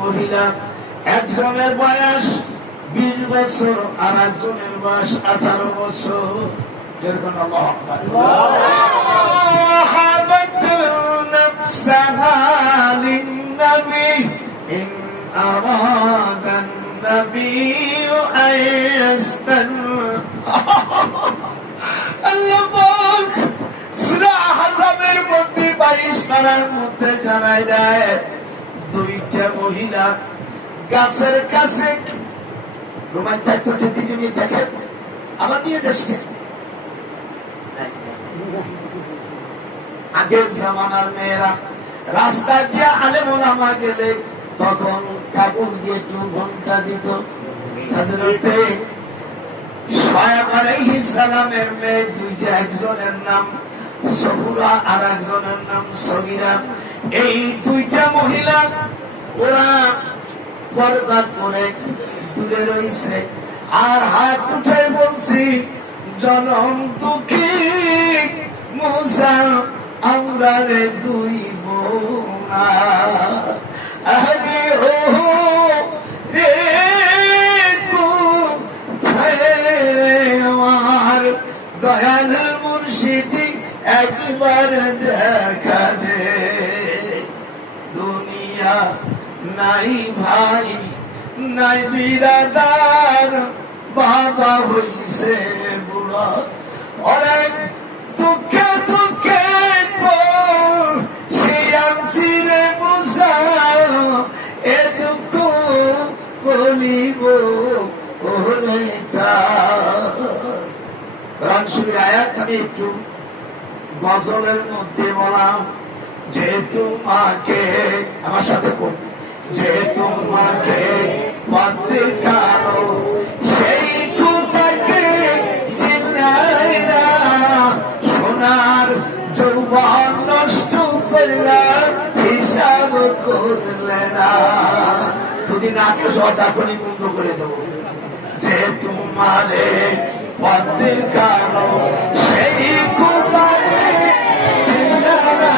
মহিলা, একজনের বয়স 20 বছর আর একজনের বয়স 18 বছর। যেরকম মধ্যে 22 পারার মধ্যে জানাই যায়, দুইটা মহিলা গাছের কাছে রোমান থাকতো। দিদি নিয়ে দেখেন, আবার নিয়ে যাস। আগের জামানার মেয়েরা রাস্তা দিয়ে আলেম ওলামা গেলে তখন কাপড় দিয়ে একটু ঘন্টা দিত। হযরতে শুআয়ব আলাইহিস সালামের মেয়ে দুইটা, একজনের নাম সহুরা আর একজনের নাম সগীরা। এই দুইটা মহিলা ওরা পর্দা করে দূরে রয়েছে আর হাত উঠে বলছি, জনম দুঃখী মুসা আমরা রে দুই বোনা, আরে ও রে আমার দয়াল মুর্শিদি একবার দেখা দে। দুনিয়া নাই ভাই নাই বিরাদার, বাবা হইছে বুড়া, অনেক দুঃখে দুঃখে সে আনছিরে মুসা, এ দুঃখ বলিব ওরে কার। শুধু আয়াত আমি একটু গজলের মধ্যে বললাম, যে তোমাকে আমার সাথে পড়বে, যে তোমাকে পথে কারো সেই কোথাকে চিল্লাই না, সোনার যৌবন নষ্ট করলাম হিসাব করলে না। যদি নাকে সজাতনি বন্ধ করে দেবো, যে তোমারে পথে কারো সেই কোথাকে চিল্লাই না,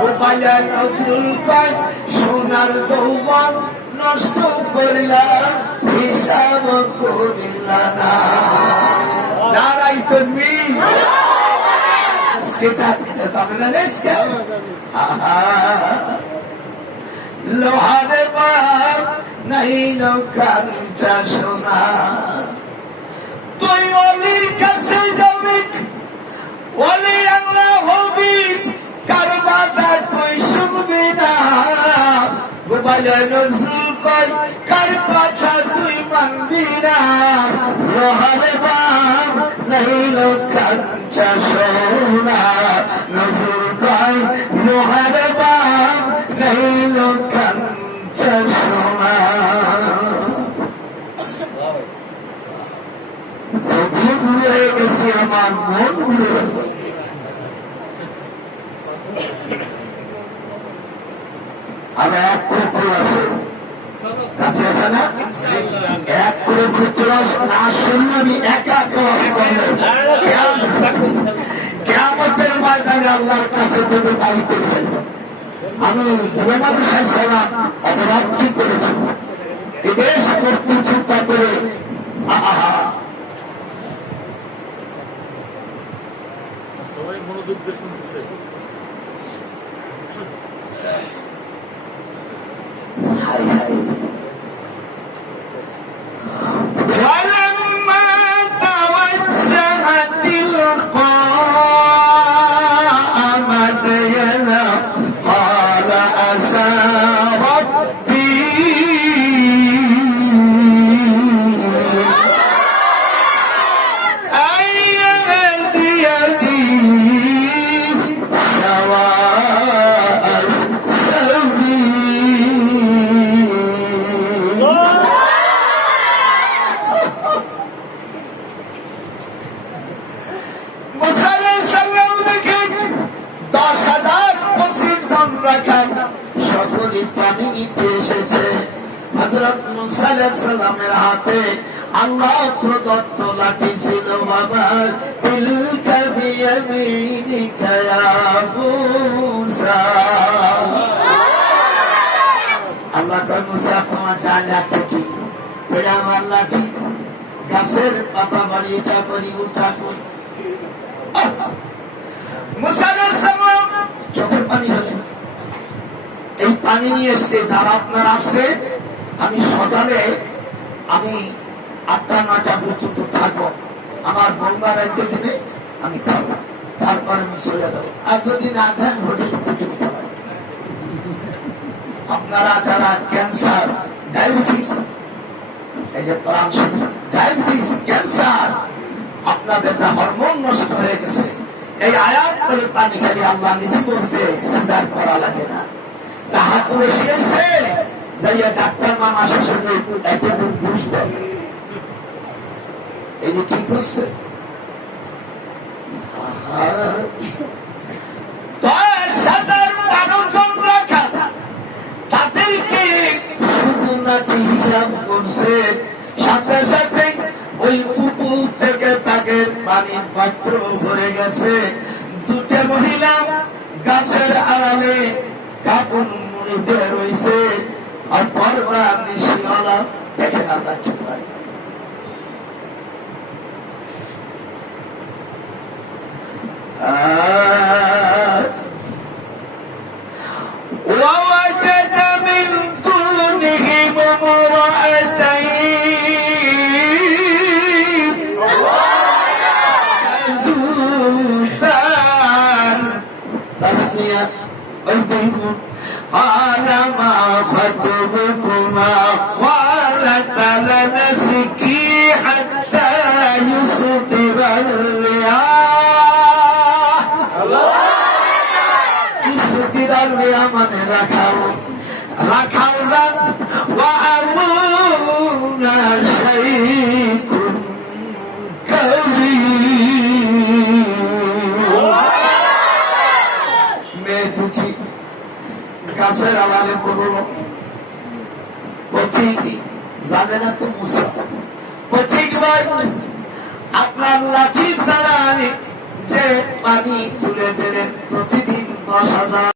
গোপালা নজরুল কয় সোনার যৌবন নষ্ট করলাম হিসাব করিলা না। নারাই তুমি লোহারে বাপ নাই নৌকাঞ্চা সোনা, তুই অলির কাছে যাবি, অলি আল্লাহ হবি, কার বাধা তুই শুনবি না। গোপালা নজরুল কয় কার কথা তুই মানবি না। লোহারে বাপ নাই নৌকাঞ্চা সোনা, নজরুল কয় লোহারে বাপ নাই নৌকাঞ্চা সোনা। যদি ভুলে গেছি আমার মন ভুলে গেছে, আর এক কুকুর আছে কাছে আছে না, এক করে ক্লাস না শুনলে আমি একা ক্লাস করবো। কিয়ামতের ময়দানে আল্লাহর কাছে তুমি দাবি করবেন, আমি বুড়ো মানুষ ছাড়া অপরাধ কি করেছি, বেশ করতে চিন্তা করে সবাই মনোযোগ দিয়ে শুনতেছে। হাই হাই হযরত মুসা আলাইহিস সালামের হাতে আল্লাহ প্রদত্ত লাঠি ছিল বাবা। তিলকা বিয়ামিনিকা ইয়া মুসা, আল্লাহ কয় মুসা তোমার ডান হাতে কি? এটা আমার লাঠি। গাছের পাতা বাড়ি এটা করি উঠা করি। মুসা আলাইহিস সালাম চোখের পানি হলেন। এই পানি নিয়ে এসছে যারা আপনার আসছে, আমি সকালে আমি 8টা-9টা পর্যন্ত থাকবো, আমার বৌমা রাখতে দিনে আমি খাবো, তারপরে আমি চলে যাবো। আর যদি না খান হোটেল থেকে নিতে পারি। আপনারা যারা ক্যান্সার, ডায়াবেটিস, এই যে ডায়াবেটিস, ক্যান্সার, আপনাদের হরমোন নষ্ট হয়ে গেছে, এই আয়াত করে পানি খালি আল্লাহ নিজে বলছে সিজার করা লাগে না। তাহার তো বেশি হয়েছে যাইয়া ডাক্তার মামা শাসনে এতে ঘুষ দেয়। এই যে কি করছে তাদেরকে শুধু হিসাব করছে, সাথে সাথে ওই পুকুর থেকে তাকে পানির পাত্র ভরে গেছে। দুটা মহিলা গাছের আড়ালে কাপড় মুড়ি দিয়ে রয়েছে, আর পরবা নিশিওয়ালা দেখেন আল্লাহ কি পায়। ووجد من دونهم امرأتين تذودان تسنية أيديهم قال ما خطبكما قالتا لا نسقي حتى يصدر الرياح يصدر الرياح মানে রাখাও রাখাও وأبونا شيخ كبير মেয়ে দুটি গাছের আড়ালে পড়লো। পথিক জানে না তো মুসা, পথিক ভাই আপনার লাঠির দ্বারা যে পানি তুলে দিলেন প্রতিদিন 10,000